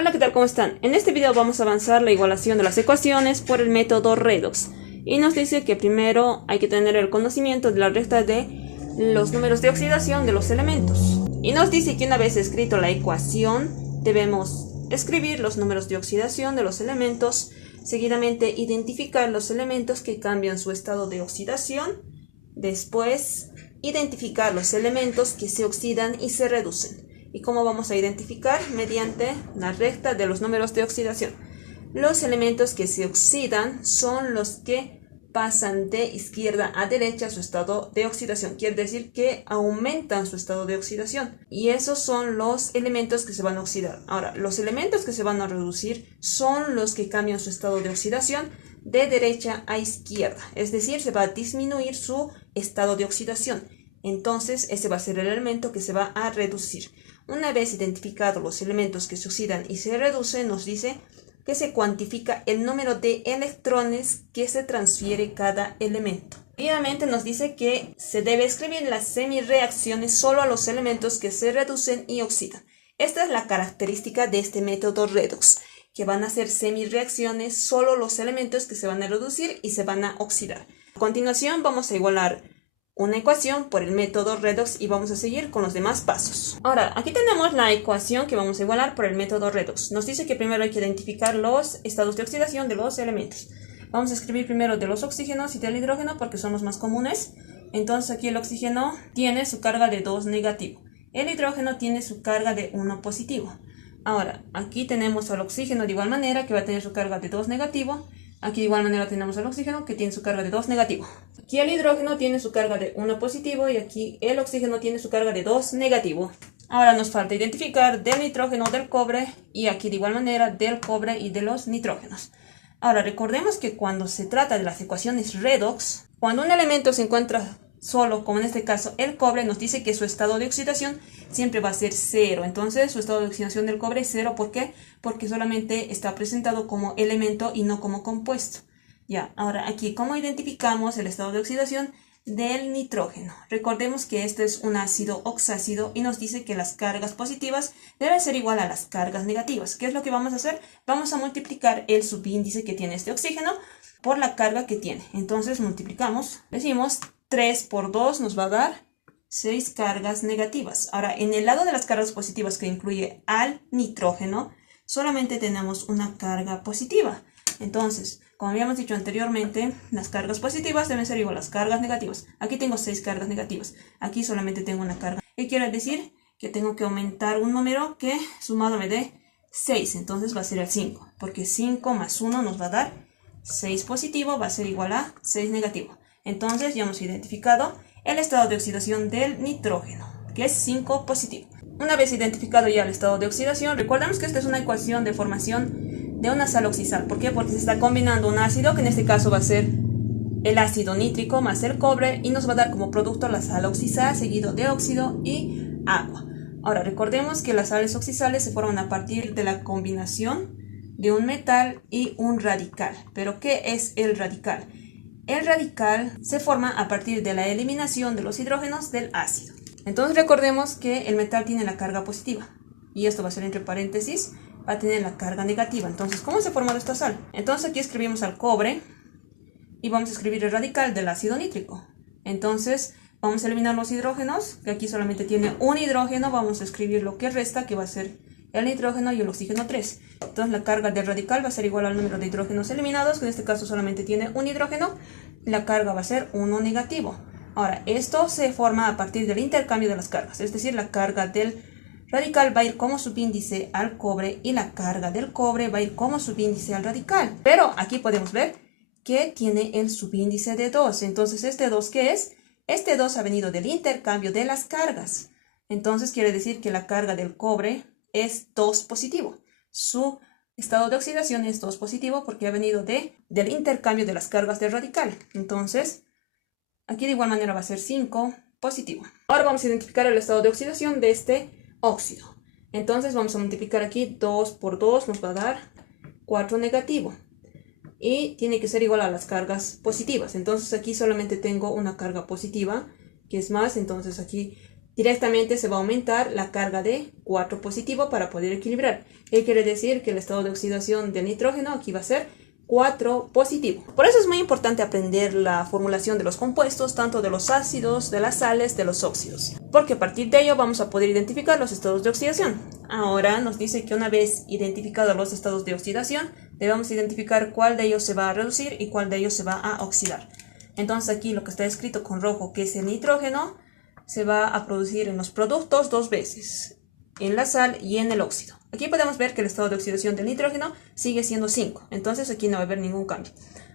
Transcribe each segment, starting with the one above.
Hola, ¿qué tal? ¿Cómo están? En este video vamos a avanzar la igualación de las ecuaciones por el método redox. Y nos dice que primero hay que tener el conocimiento de la recta de los números de oxidación de los elementos. Y nos dice que una vez escrito la ecuación, debemos escribir los números de oxidación de los elementos, seguidamente identificar los elementos que cambian su estado de oxidación, después identificar los elementos que se oxidan y se reducen. ¿Y cómo vamos a identificar? Mediante la recta de los números de oxidación. Los elementos que se oxidan son los que pasan de izquierda a derecha su estado de oxidación. Quiere decir que aumentan su estado de oxidación. Y esos son los elementos que se van a oxidar. Ahora, los elementos que se van a reducir son los que cambian su estado de oxidación de derecha a izquierda. Es decir, se va a disminuir su estado de oxidación. Entonces, ese va a ser el elemento que se va a reducir. Una vez identificados los elementos que se oxidan y se reducen, nos dice que se cuantifica el número de electrones que se transfiere cada elemento. Seguidamente nos dice que se debe escribir las semireacciones solo a los elementos que se reducen y oxidan. Esta es la característica de este método redox, que van a ser semireacciones solo los elementos que se van a reducir y se van a oxidar. A continuación vamos a igualar una ecuación por el método redox y vamos a seguir con los demás pasos. Ahora, aquí tenemos la ecuación que vamos a igualar por el método redox. Nos dice que primero hay que identificar los estados de oxidación de los elementos. Vamos a escribir primero de los oxígenos y del hidrógeno porque son los más comunes. Entonces aquí el oxígeno tiene su carga de 2 negativo. El hidrógeno tiene su carga de 1 positivo. Ahora, aquí tenemos al oxígeno de igual manera que va a tener su carga de 2 negativo. Aquí de igual manera tenemos al oxígeno que tiene su carga de 2 negativo. Aquí el hidrógeno tiene su carga de 1 positivo y aquí el oxígeno tiene su carga de 2 negativo. Ahora nos falta identificar del nitrógeno, del cobre y aquí de igual manera del cobre y de los nitrógenos. Ahora recordemos que cuando se trata de las ecuaciones redox, cuando un elemento se encuentra solo, como en este caso el cobre, nos dice que su estado de oxidación siempre va a ser 0. Entonces su estado de oxidación del cobre es 0. ¿Por qué? Porque solamente está presentado como elemento y no como compuesto. Ya, ahora aquí, ¿cómo identificamos el estado de oxidación del nitrógeno? Recordemos que este es un ácido oxácido y nos dice que las cargas positivas deben ser igual a las cargas negativas. ¿Qué es lo que vamos a hacer? Vamos a multiplicar el subíndice que tiene este oxígeno por la carga que tiene. Entonces multiplicamos, decimos 3 por 2 nos va a dar 6 cargas negativas. Ahora, en el lado de las cargas positivas que incluye al nitrógeno, solamente tenemos una carga positiva. Entonces, como habíamos dicho anteriormente, las cargas positivas deben ser igual a las cargas negativas. Aquí tengo 6 cargas negativas. Aquí solamente tengo una carga. ¿Qué quiere decir? Que tengo que aumentar un número que sumado me dé 6. Entonces va a ser el 5. Porque 5 más 1 nos va a dar 6 positivo, va a ser igual a 6 negativo. Entonces ya hemos identificado el estado de oxidación del nitrógeno, que es 5 positivo. Una vez identificado ya el estado de oxidación, recordemos que esta es una ecuación de formación de una sal oxisal. ¿Por qué? Porque se está combinando un ácido, que en este caso va a ser el ácido nítrico más el cobre, y nos va a dar como producto la sal oxisal seguido de óxido y agua. Ahora recordemos que las sales oxisales se forman a partir de la combinación de un metal y un radical. ¿Pero qué es el radical? El radical se forma a partir de la eliminación de los hidrógenos del ácido. Entonces recordemos que el metal tiene la carga positiva y esto va a ser entre paréntesis, va a tener la carga negativa. Entonces, ¿cómo se ha formado esta sal? Entonces aquí escribimos al cobre y vamos a escribir el radical del ácido nítrico. Entonces vamos a eliminar los hidrógenos, que aquí solamente tiene un hidrógeno. Vamos a escribir lo que resta, que va a ser el nitrógeno y el oxígeno 3. Entonces la carga del radical va a ser igual al número de hidrógenos eliminados, que en este caso solamente tiene un hidrógeno. La carga va a ser 1 negativo. Ahora, esto se forma a partir del intercambio de las cargas, es decir, la carga del radical va a ir como subíndice al cobre y la carga del cobre va a ir como subíndice al radical. Pero aquí podemos ver que tiene el subíndice de 2. Entonces, ¿este 2 qué es? Este 2 ha venido del intercambio de las cargas. Entonces, quiere decir que la carga del cobre es 2 positivo. Su estado de oxidación es 2 positivo porque ha venido del intercambio de las cargas del radical. Entonces, aquí de igual manera va a ser 5 positivo. Ahora vamos a identificar el estado de oxidación de este óxido. Entonces vamos a multiplicar aquí 2 por 2 nos va a dar 4 negativo. Y tiene que ser igual a las cargas positivas. Entonces aquí solamente tengo una carga positiva, que es más. Entonces aquí directamente se va a aumentar la carga de 4 positivo para poder equilibrar. ¿Qué quiere decir? Que el estado de oxidación del nitrógeno aquí va a ser 4 positivo. Por eso es muy importante aprender la formulación de los compuestos, tanto de los ácidos, de las sales, de los óxidos, porque a partir de ello vamos a poder identificar los estados de oxidación. Ahora nos dice que una vez identificados los estados de oxidación, debemos identificar cuál de ellos se va a reducir y cuál de ellos se va a oxidar. Entonces aquí lo que está escrito con rojo, que es el nitrógeno, se va a producir en los productos 2 veces, en la sal y en el óxido. Aquí podemos ver que el estado de oxidación del nitrógeno sigue siendo 5, entonces aquí no va a haber ningún cambio.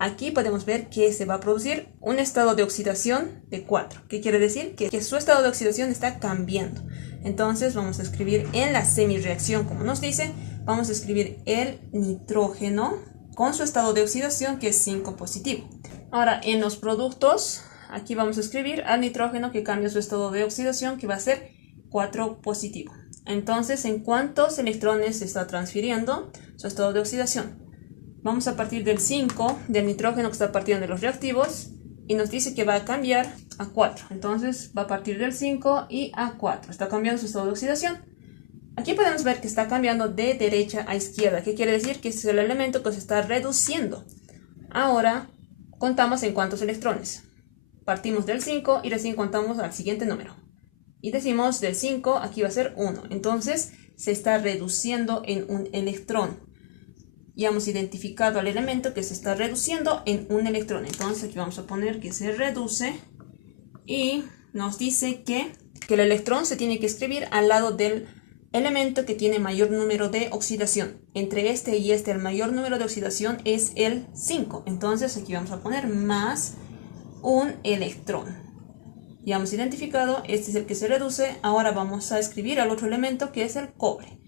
Aquí podemos ver que se va a producir un estado de oxidación de 4. ¿Qué quiere decir? Que su estado de oxidación está cambiando. Entonces vamos a escribir en la semireacción, como nos dice, vamos a escribir el nitrógeno con su estado de oxidación que es 5 positivo. Ahora en los productos, aquí vamos a escribir al nitrógeno que cambia su estado de oxidación que va a ser 4 positivo. Entonces, ¿en cuántos electrones se está transfiriendo su estado de oxidación? Vamos a partir del 5 del nitrógeno que está partiendo de los reactivos y nos dice que va a cambiar a 4. Entonces, va a partir del 5 y a 4. Está cambiando su estado de oxidación. Aquí podemos ver que está cambiando de derecha a izquierda. ¿Qué quiere decir? Que es el elemento que se está reduciendo. Ahora, contamos en cuántos electrones. Partimos del 5 y recién contamos al siguiente número. Y decimos del 5, aquí va a ser 1. Entonces se está reduciendo en un electrón. Ya hemos identificado al elemento que se está reduciendo en un electrón. Entonces aquí vamos a poner que se reduce. Y nos dice que el electrón se tiene que escribir al lado del elemento que tiene mayor número de oxidación. Entre este y este el mayor número de oxidación es el 5. Entonces aquí vamos a poner más un electrón. Ya hemos identificado, este es el que se reduce. Ahora vamos a escribir al otro elemento que es el cobre.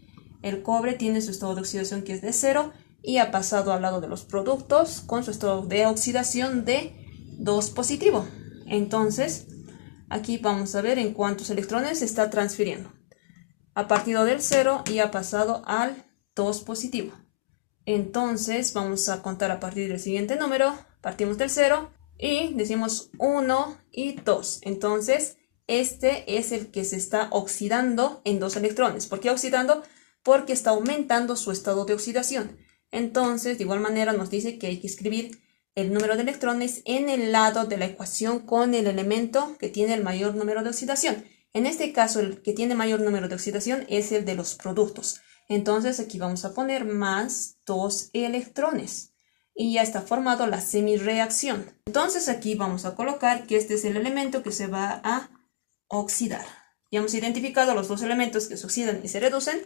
El cobre tiene su estado de oxidación que es de 0 y ha pasado al lado de los productos con su estado de oxidación de 2 positivo. Entonces, aquí vamos a ver en cuántos electrones se está transfiriendo. Ha partido del 0 y ha pasado al 2 positivo. Entonces, vamos a contar a partir del siguiente número. Partimos del 0. Y decimos 1 y 2. Entonces, este es el que se está oxidando en 2 electrones. ¿Por qué oxidando? Porque está aumentando su estado de oxidación. Entonces, de igual manera nos dice que hay que escribir el número de electrones en el lado de la ecuación con el elemento que tiene el mayor número de oxidación. En este caso, el que tiene mayor número de oxidación es el de los productos. Entonces, aquí vamos a poner más 2 electrones. Y ya está formado la semireacción. Entonces aquí vamos a colocar que este es el elemento que se va a oxidar. Ya hemos identificado los 2 elementos que se oxidan y se reducen.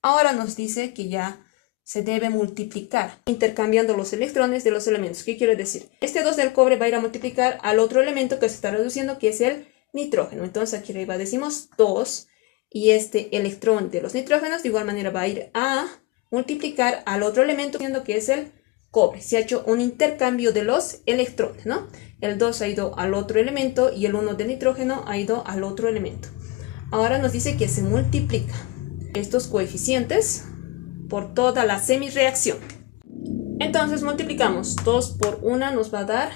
Ahora nos dice que ya se debe multiplicar, intercambiando los electrones de los elementos. ¿Qué quiere decir? Este 2 del cobre va a ir a multiplicar al otro elemento que se está reduciendo, que es el nitrógeno. Entonces aquí arriba decimos 2 y este electrón de los nitrógenos de igual manera va a ir a multiplicar al otro elemento, que es el cobre. Se ha hecho un intercambio de los electrones, ¿no? El 2 ha ido al otro elemento y el 1 del nitrógeno ha ido al otro elemento. Ahora nos dice que se multiplica estos coeficientes por toda la semireacción. Entonces multiplicamos 2 por 1 nos va a dar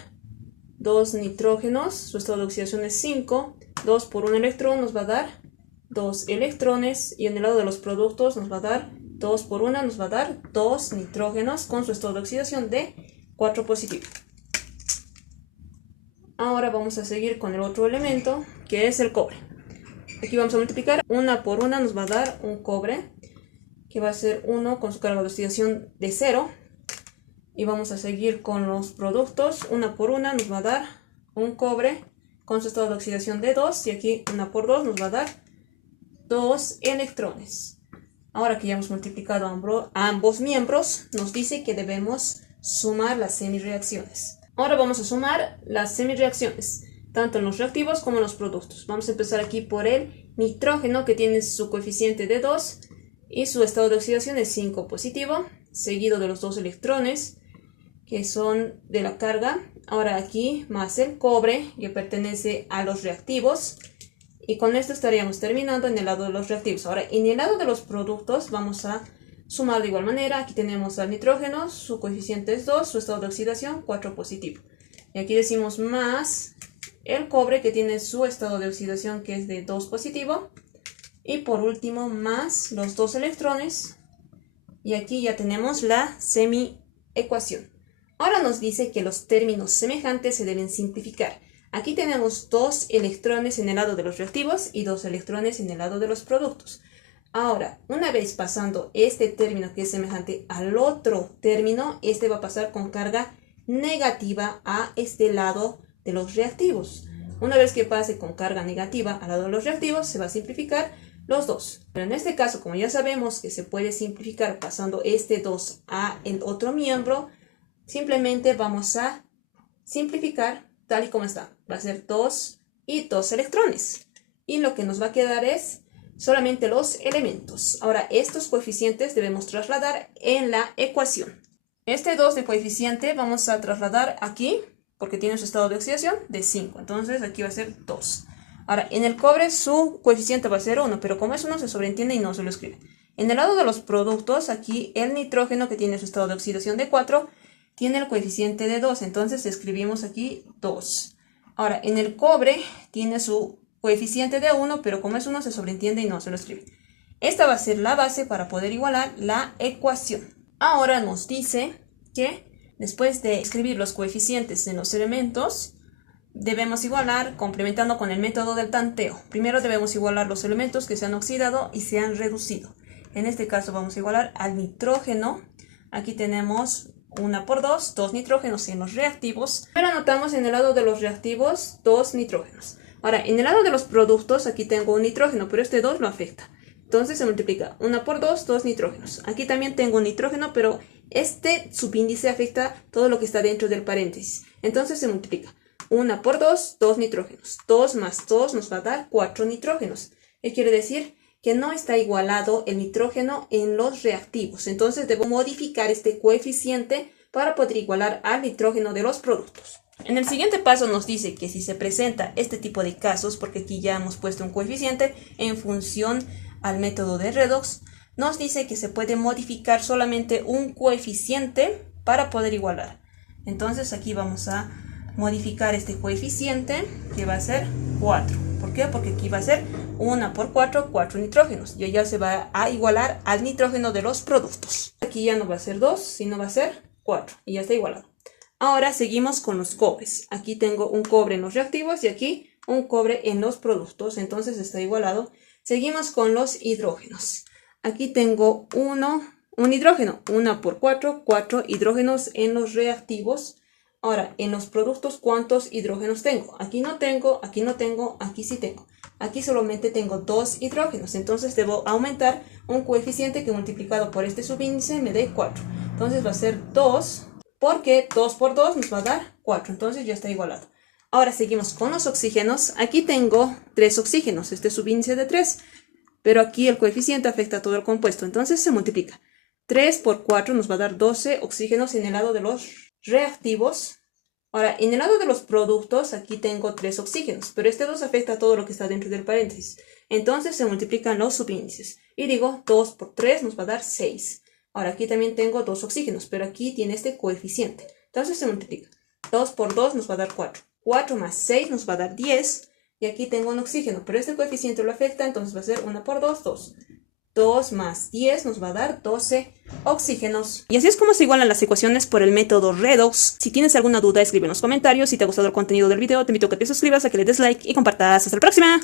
2 nitrógenos, su estado de oxidación es 5, 2 por 1 electrón nos va a dar 2 electrones y en el lado de los productos nos va a dar 2 por 1 nos va a dar 2 nitrógenos con su estado de oxidación de 4 positivo. Ahora vamos a seguir con el otro elemento que es el cobre. Aquí vamos a multiplicar 1 por 1 nos va a dar un cobre que va a ser 1 con su carga de oxidación de 0. Y vamos a seguir con los productos. 1 por 1 nos va a dar un cobre con su estado de oxidación de 2 y aquí 1 por 2 nos va a dar 2 electrones. Ahora que ya hemos multiplicado ambos miembros, nos dice que debemos sumar las semireacciones. Ahora vamos a sumar las semireacciones, tanto en los reactivos como en los productos. Vamos a empezar aquí por el nitrógeno, que tiene su coeficiente de 2 y su estado de oxidación es 5 positivo, seguido de los 2 electrones, que son de la carga. Ahora aquí más el cobre, que pertenece a los reactivos. Y con esto estaríamos terminando en el lado de los reactivos. Ahora, en el lado de los productos vamos a sumar de igual manera. Aquí tenemos al nitrógeno, su coeficiente es 2, su estado de oxidación 4 positivo. Y aquí decimos más el cobre que tiene su estado de oxidación que es de 2 positivo. Y por último más los 2 electrones. Y aquí ya tenemos la semi-ecuación. Ahora nos dice que los términos semejantes se deben simplificar. Aquí tenemos 2 electrones en el lado de los reactivos y 2 electrones en el lado de los productos. Ahora, una vez pasando este término que es semejante al otro término, este va a pasar con carga negativa a este lado de los reactivos. Una vez que pase con carga negativa al lado de los reactivos, se va a simplificar los dos. Pero en este caso, como ya sabemos que se puede simplificar pasando este 2 a el otro miembro, simplemente vamos a simplificar tal y como está. Va a ser 2 y 2 electrones. Y lo que nos va a quedar es solamente los elementos. Ahora, estos coeficientes debemos trasladar en la ecuación. Este 2 de coeficiente vamos a trasladar aquí, porque tiene su estado de oxidación de 5. Entonces aquí va a ser 2. Ahora, en el cobre su coeficiente va a ser 1, pero como es 1 se sobreentiende y no se lo escribe. En el lado de los productos, aquí el nitrógeno que tiene su estado de oxidación de 4, tiene el coeficiente de 2, entonces escribimos aquí 2. Ahora, en el cobre tiene su coeficiente de 1, pero como es 1 se sobreentiende y no se lo escribe. Esta va a ser la base para poder igualar la ecuación. Ahora nos dice que después de escribir los coeficientes en los elementos, debemos igualar complementando con el método del tanteo. Primero debemos igualar los elementos que se han oxidado y se han reducido. En este caso vamos a igualar al nitrógeno. Aquí tenemos 1 por 2, 2 nitrógenos en los reactivos. Pero anotamos en el lado de los reactivos 2 nitrógenos. Ahora, en el lado de los productos aquí tengo un nitrógeno, pero este 2 lo afecta. Entonces se multiplica 1 por 2, 2 nitrógenos. Aquí también tengo un nitrógeno, pero este subíndice afecta todo lo que está dentro del paréntesis. Entonces se multiplica 1 por 2, 2 nitrógenos. 2 más 2 nos va a dar 4 nitrógenos. ¿Qué quiere decir? Que no está igualado el nitrógeno en los reactivos. Entonces debo modificar este coeficiente para poder igualar al nitrógeno de los productos. En el siguiente paso nos dice que si se presenta este tipo de casos, porque aquí ya hemos puesto un coeficiente en función al método de redox, nos dice que se puede modificar solamente un coeficiente para poder igualar. Entonces aquí vamos a modificar este coeficiente que va a ser 4. ¿Por qué? Porque aquí va a ser 1 por 4, 4 nitrógenos. Y ya se va a igualar al nitrógeno de los productos. Aquí ya no va a ser 2, sino va a ser 4. Y ya está igualado. Ahora seguimos con los cobres. Aquí tengo un cobre en los reactivos y aquí un cobre en los productos. Entonces está igualado. Seguimos con los hidrógenos. Aquí tengo un hidrógeno. 1 por 4, 4 hidrógenos en los reactivos. Ahora, en los productos, ¿cuántos hidrógenos tengo? Aquí no tengo, aquí no tengo, aquí sí tengo. Aquí solamente tengo 2 hidrógenos. Entonces debo aumentar un coeficiente que multiplicado por este subíndice me dé 4. Entonces va a ser 2, porque 2 por 2 nos va a dar 4. Entonces ya está igualado. Ahora seguimos con los oxígenos. Aquí tengo 3 oxígenos, este subíndice de 3. Pero aquí el coeficiente afecta a todo el compuesto. Entonces se multiplica. 3 por 4 nos va a dar 12 oxígenos en el lado de los reactivos. Ahora, en el lado de los productos, aquí tengo 3 oxígenos, pero este 2 afecta a todo lo que está dentro del paréntesis. Entonces se multiplican los subíndices. Y digo, 2 por 3 nos va a dar 6. Ahora, aquí también tengo 2 oxígenos, pero aquí tiene este coeficiente. Entonces se multiplica. 2 por 2 nos va a dar 4. 4 más 6 nos va a dar 10. Y aquí tengo un oxígeno, pero este coeficiente lo afecta, entonces va a ser 1 por 2, 2. 2 más 10 nos va a dar 12 oxígenos. Y así es como se igualan las ecuaciones por el método redox. Si tienes alguna duda, escribe en los comentarios. Si te ha gustado el contenido del video, te invito a que te suscribas, a que le des like y compartas. ¡Hasta la próxima!